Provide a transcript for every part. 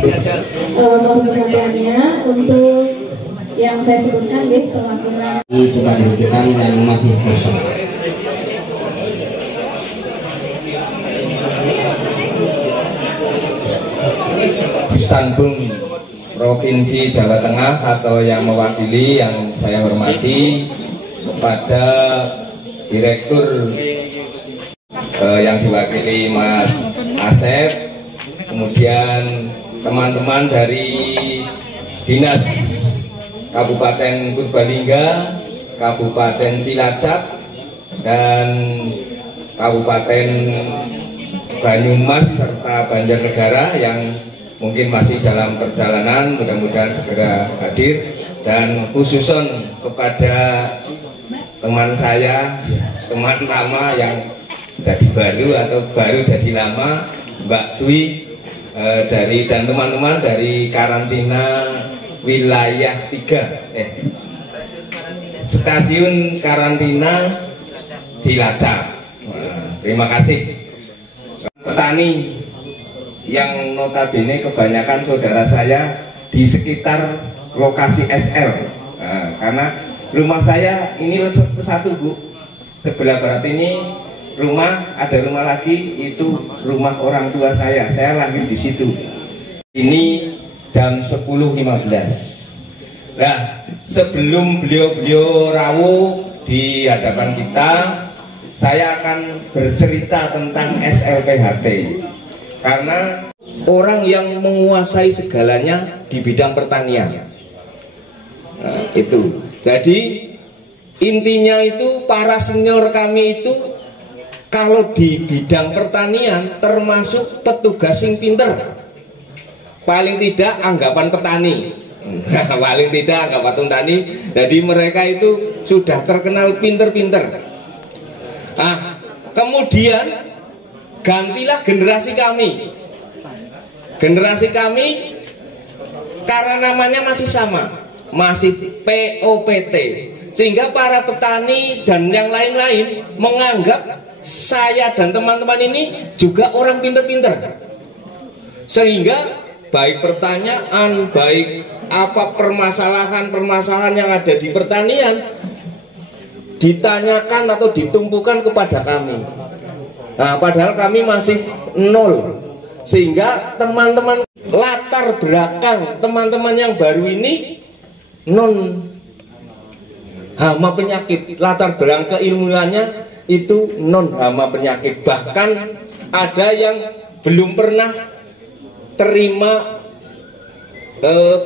Mohon perhatiannya untuk yang saya sebutkan di perwakilan coba dibutuhkan yang masih kosong. Istanbul Provinsi Jawa Tengah atau yang mewakili yang saya hormati, kepada Direktur yang diwakili Mas Asep, kemudian teman-teman dari Dinas Kabupaten Purbalingga, Kabupaten Cilacap, dan Kabupaten Banyumas serta Banjarnegara yang mungkin masih dalam perjalanan, mudah-mudahan segera hadir. Dan khususon kepada teman saya, teman lama yang jadi baru atau baru jadi lama, Mbak Dwi, dan teman-teman dari karantina wilayah 3 stasiun karantina Cilacap. Terima kasih. Petani yang notabene kebanyakan saudara saya di sekitar lokasi SL, karena rumah saya ini satu Bu, sebelah barat ini ada rumah lagi, itu rumah orang tua saya lahir di situ. Ini jam 10.15. Nah, sebelum beliau rawuh di hadapan kita, saya akan bercerita tentang SLPHT, karena orang yang menguasai segalanya di bidang pertanian. Nah, itu. Jadi intinya itu para senior kami itu kalau di bidang pertanian termasuk petugas yang pinter. Paling tidak anggapan petani. Paling tidak anggapan petani. Jadi mereka itu sudah terkenal pinter-pinter. Nah, kemudian gantilah generasi kami. Generasi kami karena namanya masih sama, masih POPT, sehingga para petani dan yang lain-lain menganggap saya dan teman-teman ini juga orang pinter-pinter, sehingga baik pertanyaan, baik apa permasalahan yang ada di pertanian ditanyakan atau ditumpukan kepada kami. Nah, padahal kami masih nol, sehingga teman-teman latar belakang teman-teman yang baru ini non hama penyakit, latar belakang keilmuannya itu non hama penyakit. Bahkan ada yang belum pernah terima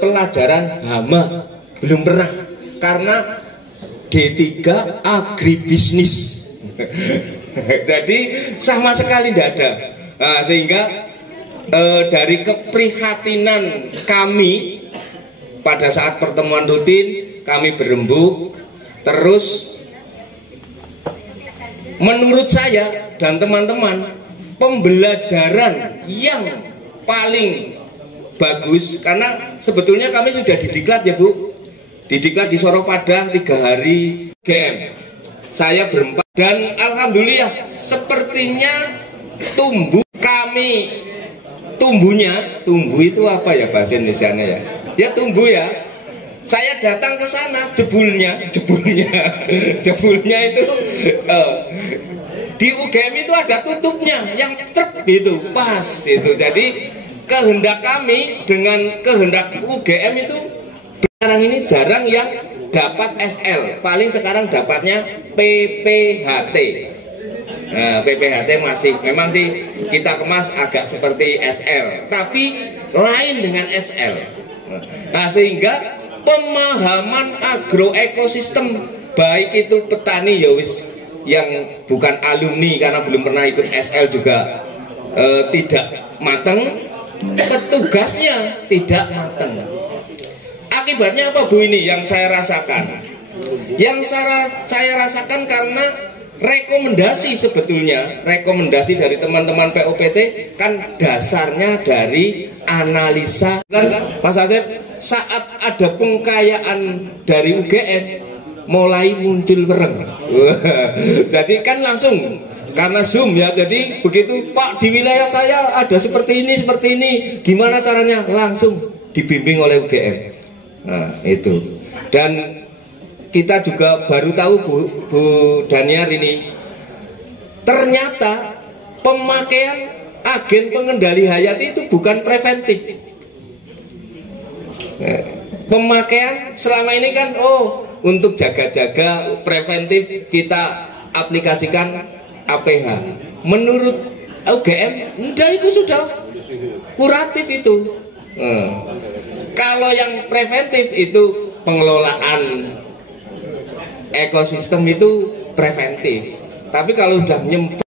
pelajaran hama, belum pernah, karena D3 agribisnis. Jadi sama sekali tidak ada. Nah, sehingga dari keprihatinan kami pada saat pertemuan rutin kami berembuk, terus menurut saya dan teman-teman pembelajaran yang paling bagus, karena sebetulnya kami sudah didiklat ya Bu, didiklat di Soropadang 3 hari GM, saya berempat, dan alhamdulillah sepertinya tumbuh tumbuh itu apa ya bahasa Indonesianya ya? Ya tumbuh ya. Saya datang ke sana, jebulnya itu di UGM itu ada tutupnya yang truk gitu, pas itu. Jadi kehendak kami dengan kehendak UGM itu sekarang ini jarang yang dapat SL, paling sekarang dapatnya PPHT. Nah, PPHT masih memang sih kita kemas agak seperti SL, tapi lain dengan SL. Nah, sehingga pemahaman agroekosistem baik itu petani ya wis yang bukan alumni karena belum pernah ikut SL juga tidak matang, petugasnya tidak matang. Akibatnya apa Bu ini yang saya rasakan? Yang saya rasakan karena rekomendasi, sebetulnya rekomendasi dari teman-teman POPT kan dasarnya dari analisa. Mas Asep, saat ada pengkayaan dari UGM mulai muncul bereng. Jadi kan langsung karena Zoom ya, jadi begitu Pak di wilayah saya ada seperti ini, gimana caranya, langsung dibimbing oleh UGM. Nah itu, dan kita juga baru tahu Bu Daniar ini, ternyata pemakaian agen pengendali hayati itu bukan preventif. Pemakaian selama ini kan untuk jaga-jaga, preventif kita aplikasikan APH. Menurut UGM enggak, itu sudah kuratif itu. Kalau yang preventif itu pengelolaan ekosistem itu preventif. Tapi kalau udah nyemplung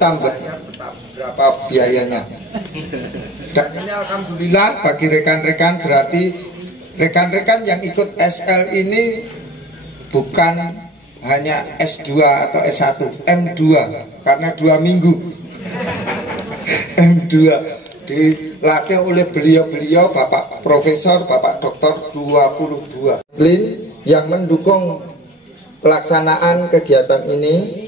tambah berapa biayanya. Dan ini alhamdulillah bagi rekan-rekan, berarti rekan-rekan yang ikut SL ini bukan hanya S2 atau S1, M2, karena 2 minggu. M2 dilatih oleh beliau-beliau, Bapak Profesor, Bapak Doktor 22 yang mendukung pelaksanaan kegiatan ini.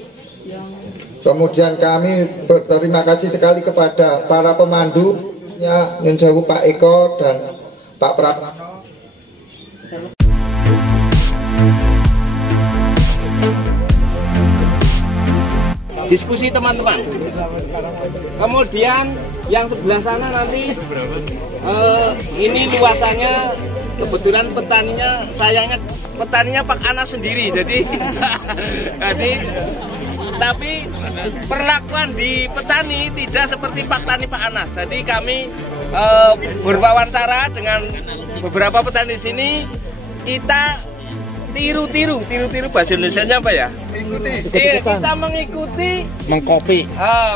Kemudian kami berterima kasih sekali kepada para pemandunya, Nyun Sewu Pak Eko dan Pak Prabno. Diskusi teman-teman. Kemudian yang sebelah sana nanti ini luasannya, kebetulan petaninya, sayangnya petaninya Pak Anas sendiri, jadi tapi perlakuan di petani tidak seperti Pak Tani Pak Anas. Jadi kami berwawancara dengan beberapa petani di sini, kita tiru bahasa Indonesianya apa ya? Kita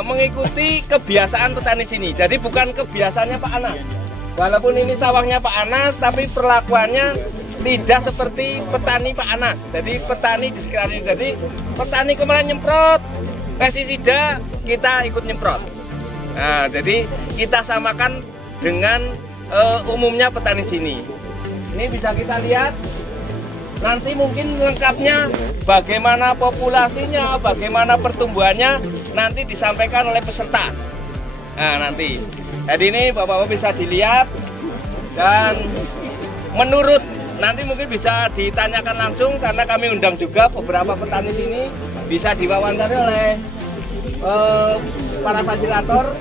mengikuti kebiasaan petani sini. Jadi bukan kebiasaannya Pak Anas. Walaupun ini sawahnya Pak Anas, tapi perlakuannya tidak seperti petani Pak Anas. Jadi petani di sekitar ini. Jadi petani kemarin nyemprot pestisida, kita ikut nyemprot. Nah, jadi kita samakan dengan umumnya petani sini. Ini bisa kita lihat. Nanti mungkin lengkapnya bagaimana populasinya, bagaimana pertumbuhannya nanti disampaikan oleh peserta. Nah, nanti. Jadi ini Bapak-Bapak bisa dilihat, dan menurut nanti mungkin bisa ditanyakan langsung, karena kami undang juga beberapa petani sini, bisa diwawancari oleh para fasilitator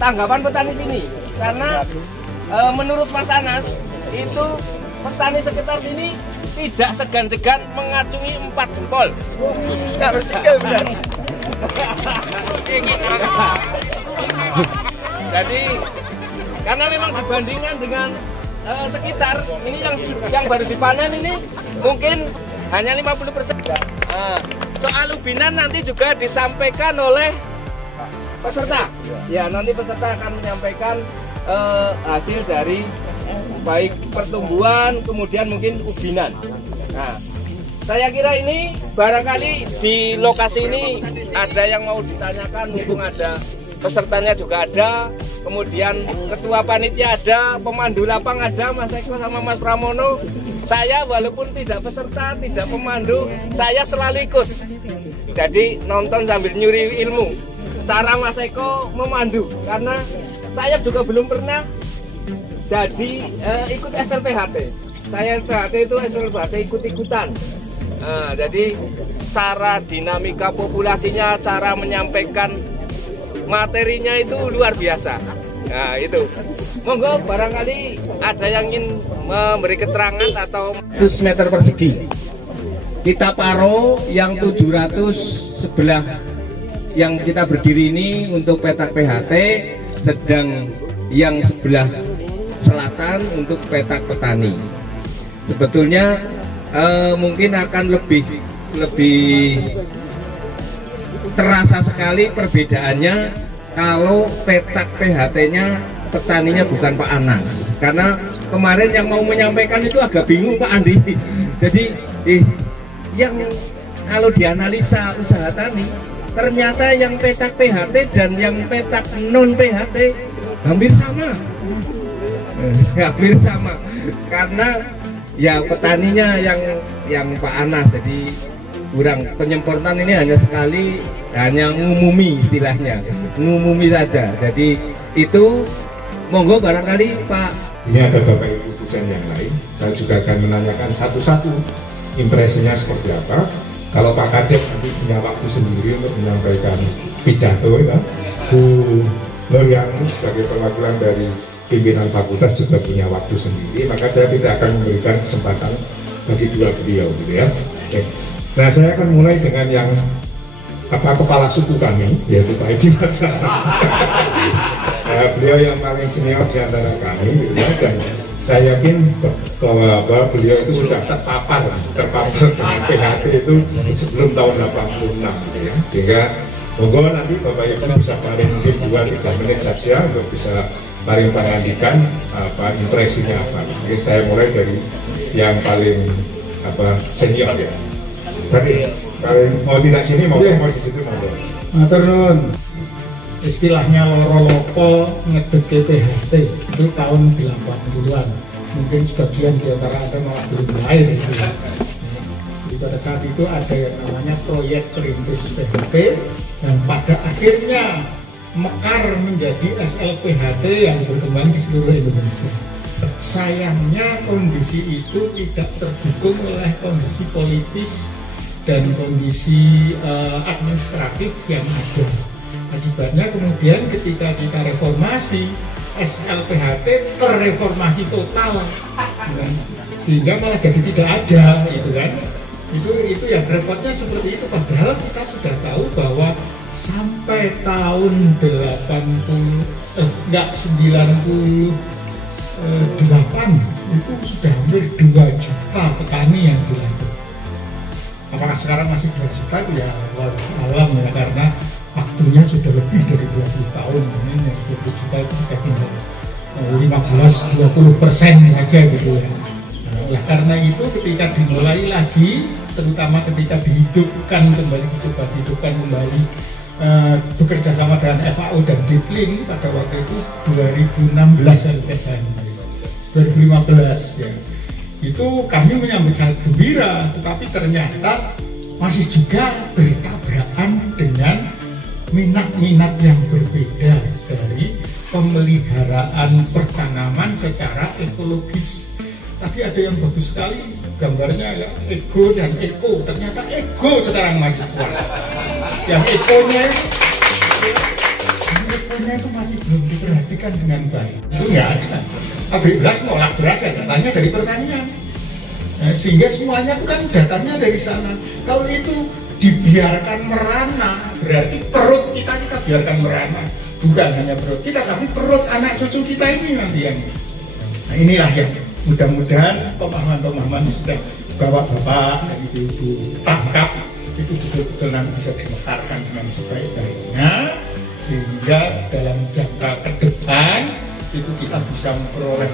tanggapan petani sini. Karena menurut Mas Anas itu petani sekitar sini tidak segan-segan mengacungi 4 jempol. Harus tinggal benar. Jadi karena memang dibandingkan dengan sekitar ini yang baru dipanen ini mungkin hanya 50%. Soal ubinan nanti juga disampaikan oleh peserta. Ya, nanti peserta akan menyampaikan hasil dari baik pertumbuhan kemudian mungkin ubinan. Nah, saya kira ini barangkali di lokasi ini ada yang mau ditanyakan, mumpung ada pesertanya juga ada, kemudian ketua panitia ada, pemandu lapang ada, Mas Eko sama Mas Pramono. Saya walaupun tidak peserta, tidak pemandu, saya selalu ikut. Jadi nonton sambil nyuri ilmu cara Mas Eko memandu, karena saya juga belum pernah jadi ikut SLPHT. Saya SLPHT itu SLPHT ikut-ikutan. Nah, jadi cara dinamika populasinya, cara menyampaikan materinya itu luar biasa. Nah, itu. Monggo barangkali ada yang ingin memberi keterangan atau 100 meter persegi. Kita paro yang 700 sebelah yang kita berdiri ini untuk petak PHT, sedang yang sebelah selatan untuk petak petani. Sebetulnya mungkin akan lebih terasa sekali perbedaannya kalau petak PHT-nya petaninya bukan Pak Anas, karena kemarin yang mau menyampaikan itu agak bingung Pak Andi. Jadi yang kalau dianalisa usaha tani, ternyata yang petak PHT dan yang petak non PHT hampir sama. Hampir sama, karena ya petaninya yang Pak Anas, jadi kurang penyemprotan ini hanya sekali, hanya ngumumi istilahnya, ngumumi saja. Jadi itu monggo barangkali Pak. Ini ada Bapak Ibu dosen yang lain, saya juga akan menanyakan satu-satu impresinya seperti apa. Kalau Pak Kadep nanti punya waktu sendiri untuk menyampaikan pidato, ya, Bu Nuriani sebagai perwakilan dari pimpinan fakultas juga punya waktu sendiri, maka saya tidak akan memberikan kesempatan bagi dua beliau, gitu ya. Oke. Nah, saya akan mulai dengan yang kepala suku kami, yaitu Pak Edi Mata. Beliau yang paling senior di antara kami, gitu ya, dan saya yakin bahwa beliau itu sudah terpapar dengan PHT itu sebelum tahun 86, gitu ya. Sehingga monggo nanti Bapak Ibu bisa paling mungkin 2-3 menit saja untuk bisa paling mengandikan apa impresinya apa. Jadi saya mulai dari yang paling senior ya. Berarti paling mau tidak sini mau di situ mau. Matur nuwun. Istilahnya loro-lopo ngedeke PHT itu tahun 80-an. Mungkin sebagian di antara Anda malah belum lahir. Jadi pada saat itu ada yang namanya proyek perintis PHT dan pada akhirnya mekar menjadi SLPHT yang berkembang di seluruh Indonesia. Sayangnya kondisi itu tidak terdukung oleh kondisi politis dan kondisi administratif yang ada. Akibatnya kemudian ketika kita reformasi, SLPHT terreformasi total, kan? Sehingga malah jadi tidak ada, itu kan? Itu ya repotnya seperti itu. Padahal kita sudah tahu bahwa sampai tahun 98 itu sudah hampir 2 juta petani yang dilatih. Apakah sekarang masih 2 juta itu ya alam ya, karena waktunya sudah lebih dari 20 tahun. Ini 20 juta itu sudah tinggal 15-20% saja gitu ya. Nah, oleh karena itu ketika dimulai lagi, terutama ketika dihidupkan kembali bekerja sama dengan FAO dan Ditlin pada waktu itu 2016 2015 ya. Itu kami menyambut sangat gembira, tetapi ternyata masih juga bertabrakan dengan minat-minat yang berbeda dari pemeliharaan pertanaman secara ekologis. Tadi ada yang bagus sekali gambarnya ya, ego dan eko. Ternyata ego sekarang masih kuat. Yang ekonya itu masih belum diperhatikan dengan baik. Itu nggak ada. Pabrik beras ngolah beras ya datanya dari pertanian. Nah, sehingga semuanya itu kan datanya dari sana. Kalau itu dibiarkan merana, berarti perut kita biarkan merana. Bukan hanya perut kita, tapi perut anak cucu kita ini nanti yang. Nah, inilah yang mudah-mudahan pemahaman-pemahaman sudah bapak-bapak dan ibu-ibu tangkap, itu betul-betul nanti bisa dimekarkan dengan sebaik-baiknya, sehingga dalam jangka ke depan itu kita bisa memperoleh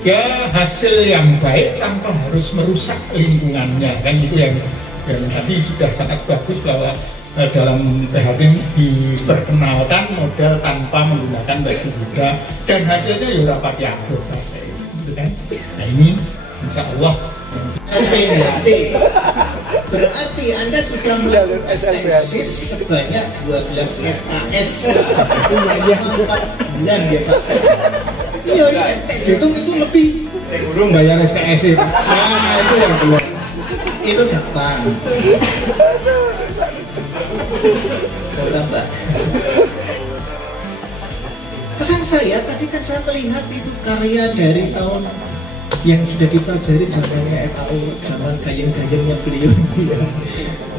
ya hasil yang baik tanpa harus merusak lingkungannya, kan itu yang tadi sudah sangat bagus bahwa dalam PHT diperkenalkan model tanpa menggunakan baju muda dan hasilnya ya rapat yakin saja gitu kan. Nah ini insya Allah PHT berarti Anda sudah melakukan tesis sebanyak 12 SKS selama 4 bulan ya Pak. Iya, hitung itu lebih. Belum bayar SKS. Nah itu yang keluar. Itu gampang. Orang Mbak. Kesan saya tadi kan saya melihat itu karya dari tahun yang sudah dipelajari zamannya FAO, zaman gayeng-gayengnya beliau ya.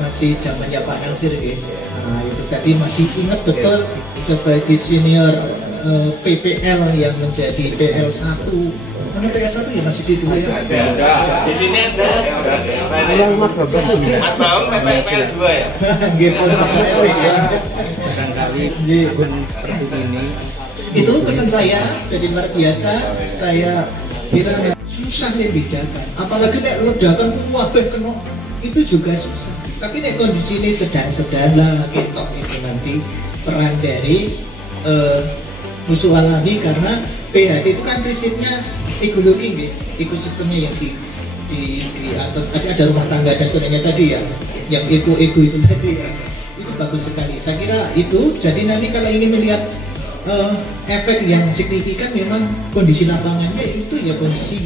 Masih zamannya Pak Nasir ya. Nah itu tadi masih ingat betul sebagai senior PPL yang menjadi PL1. Mana PL1 ya masih di dua ya? Ada. Di sini ada. Mas Bang PPL 2 ya. Nggih pun PPL. Barangkali pun seperti ini. Itu kesan saya jadi luar biasa. Saya kira susah nih bedakan. Apalagi nek ledakan wabah kena itu juga susah. Tapi nek kondisi ini sedang-sedang lah ketok itu nanti peran dari musuh alami, karena PHT itu kan prinsipnya ekologi, ekosistemnya yang diatur. Ada rumah tangga dan sebagainya tadi ya, yang eko itu tadi ya. Itu bagus sekali. Saya kira itu. Jadi nanti kalau ini melihat efek yang signifikan, memang kondisi lapangannya itu ya kondisi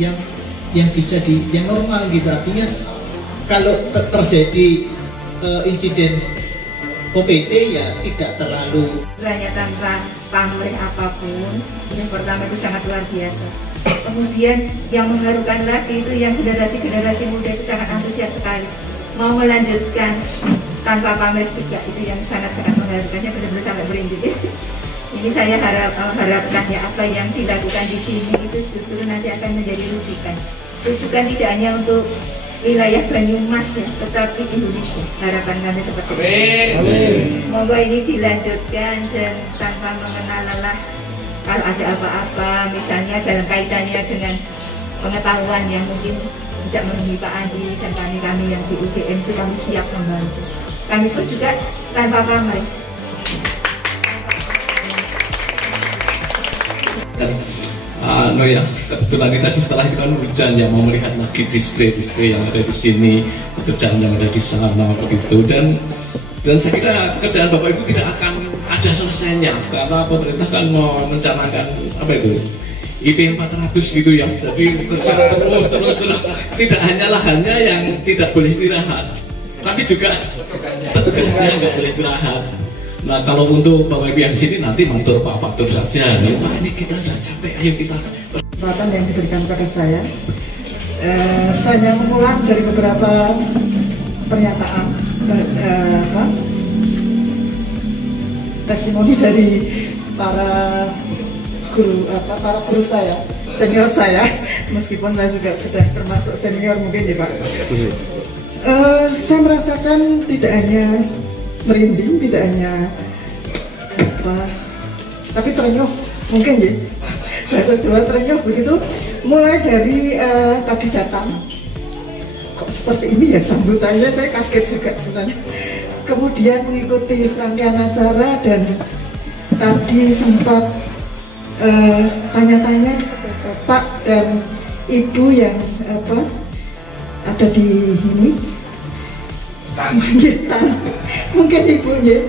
yang bisa yang normal gitu. Artinya kalau terjadi insiden OPT ya tidak terlalu tanpa pamrih apapun. Yang pertama itu sangat luar biasa. Kemudian yang mengharukan lagi itu yang generasi muda itu sangat antusias sekali, mau melanjutkan tanpa pamrih juga. Itu yang sangat-sangat mengharukannya, benar-benar sampai merinding. Ini saya harapkan ya, apa yang dilakukan di sini itu justru nanti akan menjadi rujukan tidak hanya untuk wilayah Banyumas ya, tetapi Indonesia. Harapan kami seperti itu. Amin. Moga ini dilanjutkan dan tanpa mengenal lelah. Kalau ada apa-apa, misalnya dalam kaitannya dengan pengetahuan yang mungkin bisa menemui Pak Andi dan kami yang di UGM itu, kami siap membantu. Kami pun juga tanpa pamrih. Ya, kebetulan ini tadi setelah itu kan hujan ya, mau melihat lagi display yang ada di sini, pekerjaan yang ada di sana begitu, dan saya kira pekerjaan Bapak Ibu tidak akan ada selesainya karena pemerintah kan mau mencanangkan apa itu IP 400 gitu ya, jadi kerja terus tidak hanya lahannya yang tidak boleh istirahat, tapi juga petugasnya nggak boleh istirahat. Nah kalau untuk Bapak Ibu yang di sini nanti mengatur Pak Faktur saja, nih Pak ini kita sudah capek, ayo kita. Kesempatan yang diberikan kepada saya mengulang dari beberapa pernyataan testimoni dari para guru saya, senior saya, meskipun saya juga sudah termasuk senior mungkin ya Pak. Saya merasakan tidak hanya merinding, tidak hanya tapi terenyuh mungkin ya, bahasa Jawa terenyuh begitu. Mulai dari tadi datang, kok seperti ini ya sambutannya, saya kaget juga sebenarnya. Kemudian mengikuti serangkaian acara dan tadi sempat tanya-tanya kepada Bapak dan Ibu yang ada di ini. Mungkin ibunya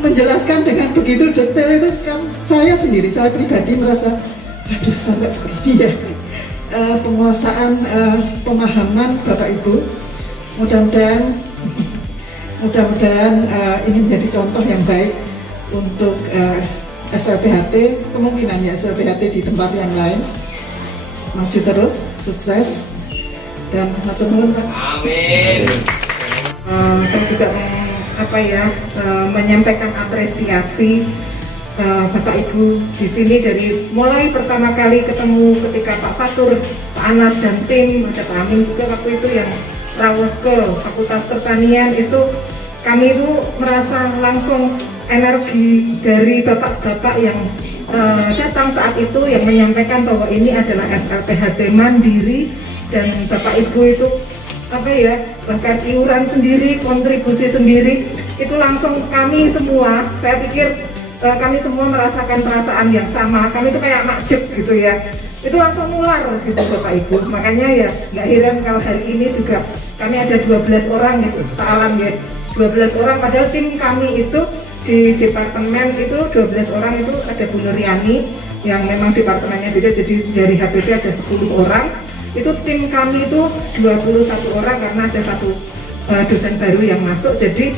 menjelaskan dengan begitu detail itu kan saya pribadi merasa aduh sampai segini ya. Penguasaan pemahaman Bapak Ibu, mudah-mudahan ini menjadi contoh yang baik untuk SLPHT, kemungkinannya SLPHT di tempat yang lain. Maju terus, sukses, dan matur nuwun Pak. Amin. Saya juga menyampaikan apresiasi Bapak Ibu di sini dari mulai pertama kali ketemu ketika Pak Fatur, Pak Anas dan tim, ada Pak Amin juga waktu itu yang rawuh ke Fakultas Pertanian, itu kami itu merasa langsung energi dari bapak-bapak yang datang saat itu yang menyampaikan bahwa ini adalah SLPHT mandiri dan Bapak Ibu itu bahkan iuran sendiri, kontribusi sendiri, itu langsung kami semua, saya pikir kami semua merasakan perasaan yang sama. Kami itu kayak makdek gitu ya, itu langsung nular gitu Bapak Ibu. Makanya ya nggak heran kalau hari ini juga kami ada 12 orang gitu, Pak Alam ya, 12 orang, padahal tim kami itu di departemen itu 12 orang, itu ada Bu Nuriani yang memang departemennya beda, jadi dari HPT ada 10 orang. Itu tim kami itu 21 orang karena ada satu dosen baru yang masuk, jadi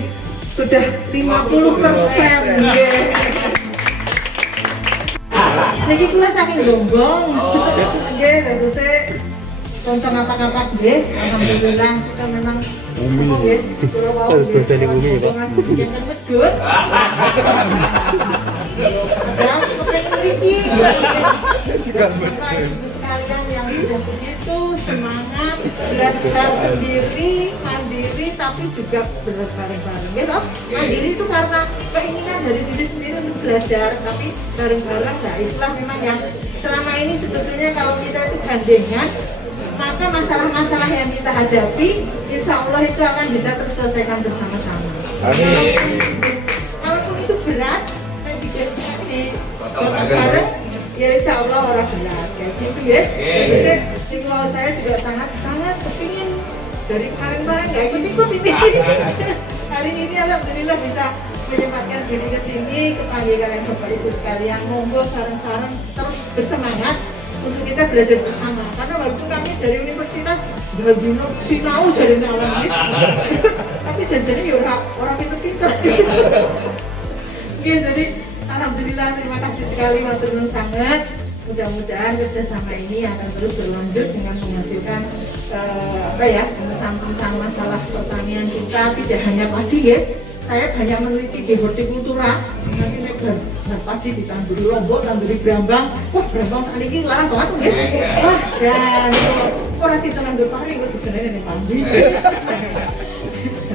sudah 50%. Niki kula saking Gombong. Nggih, terus kanca ngapak-ngapak nggih, alhamdulillah kita memang nggih, kula wau bahasa di bumi ya, Pak. Jangan medhot. Ya, kepengen mriki. Sekalian yang sudah begitu semangat belajar sendiri, mandiri, tapi juga bareng-bareng gitu. Mandiri itu karena keinginan dari diri sendiri untuk belajar, tapi bareng-bareng. Nah itulah memang yang selama ini sebetulnya kalau kita itu gandengan, maka masalah-masalah yang kita hadapi insya Allah itu akan bisa terselesaikan bersama-sama. Walaupun itu berat, saya pikir di bareng ya insya Allah orang berat kayak gitu ya. Jadi kalau saya juga sangat kepingin dari kemarin-kemarin nggak ikut-ikut ini. Hari ini alhamdulillah bisa menyempatkan diri ke sini, kepanggil kalian Bapak Ibu sekalian, monggo sarang-sarang terus bersemangat untuk kita belajar bersama. Karena waktu kami dari universitas benar-benar sinau jadi alam gitu. Tapi janjinya ya orang pinter-pinter. Jadi alhamdulillah terima kasih sekali matur nuwun sangat. Mudah-mudahan kerjasama ini akan terus berlanjut dengan menghasilkan tentang masalah pertanian kita, tidak hanya padi ya. Saya banyak meneliti di hortikultura, nanti padi di Tangguri Lombok, Tangguri Brambang. Wah, Brambang saat ini larang banget ya. Wah, jangan orang sih tenang berpari, gue bisa nih padi.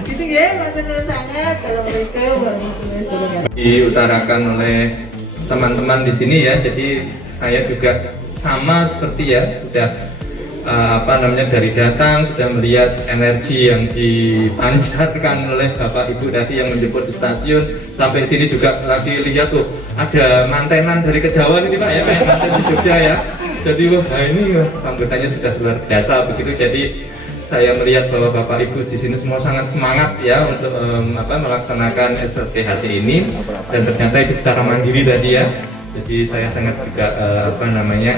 Gitu ya, matur nuwun sangat. Assalamualaikum warahmatullahi wabarakatuh. Diutarakan oleh teman-teman di sini ya, jadi saya juga sama seperti ya, sudah dari datang sudah melihat energi yang dipancarkan oleh Bapak Ibu tadi yang menjemput di stasiun, sampai sini juga lagi lihat tuh ada mantenan dari Kejauhan ini Pak ya, kayak manten di Jogja ya. Jadi wah ini sambutannya sudah luar biasa begitu. Jadi saya melihat bahwa Bapak Ibu di sini semua sangat semangat ya untuk melaksanakan SLPHT ini, dan ternyata itu secara mandiri tadi ya. Jadi saya sangat juga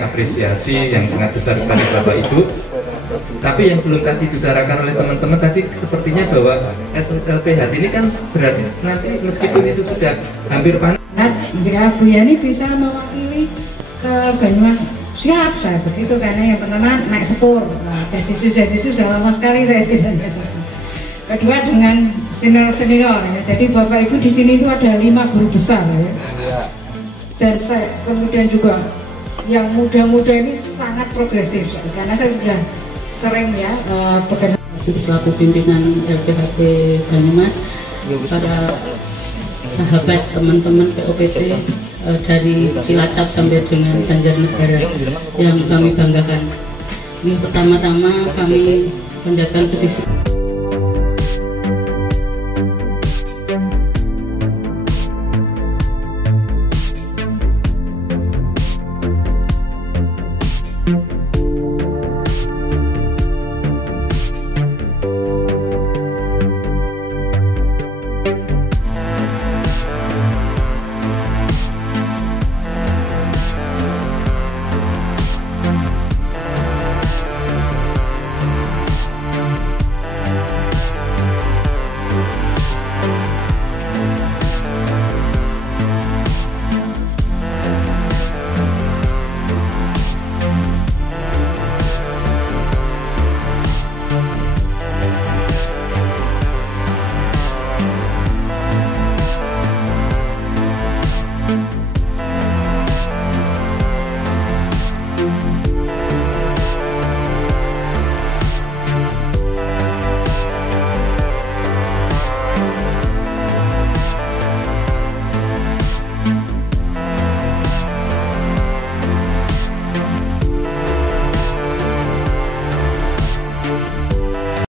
apresiasi yang sangat besar kepada Bapak Ibu. Tapi yang belum tadi diutarakan oleh teman-teman tadi sepertinya bahwa SLPHT ini kan berarti nanti meskipun itu sudah hampir panas. Jika Bu Yani bisa mewakili ke Banyumas, siap saya begitu, karena yang pertama naik sepur. Nah, jadi sudah lama sekali saya tidak naik sepur. Kedua dengan senior ya. Jadi Bapak Ibu di sini itu ada 5 guru besar ya. Dan saya kemudian juga yang muda-muda ini sangat progresif ya, karena saya sudah sering ya bekerja selaku pimpinan LPHT Banyumas, para sahabat teman-teman POPT dari Cilacap sampai dengan Banjarnegara yang kami banggakan. Ini pertama-tama kami panjatkan posisi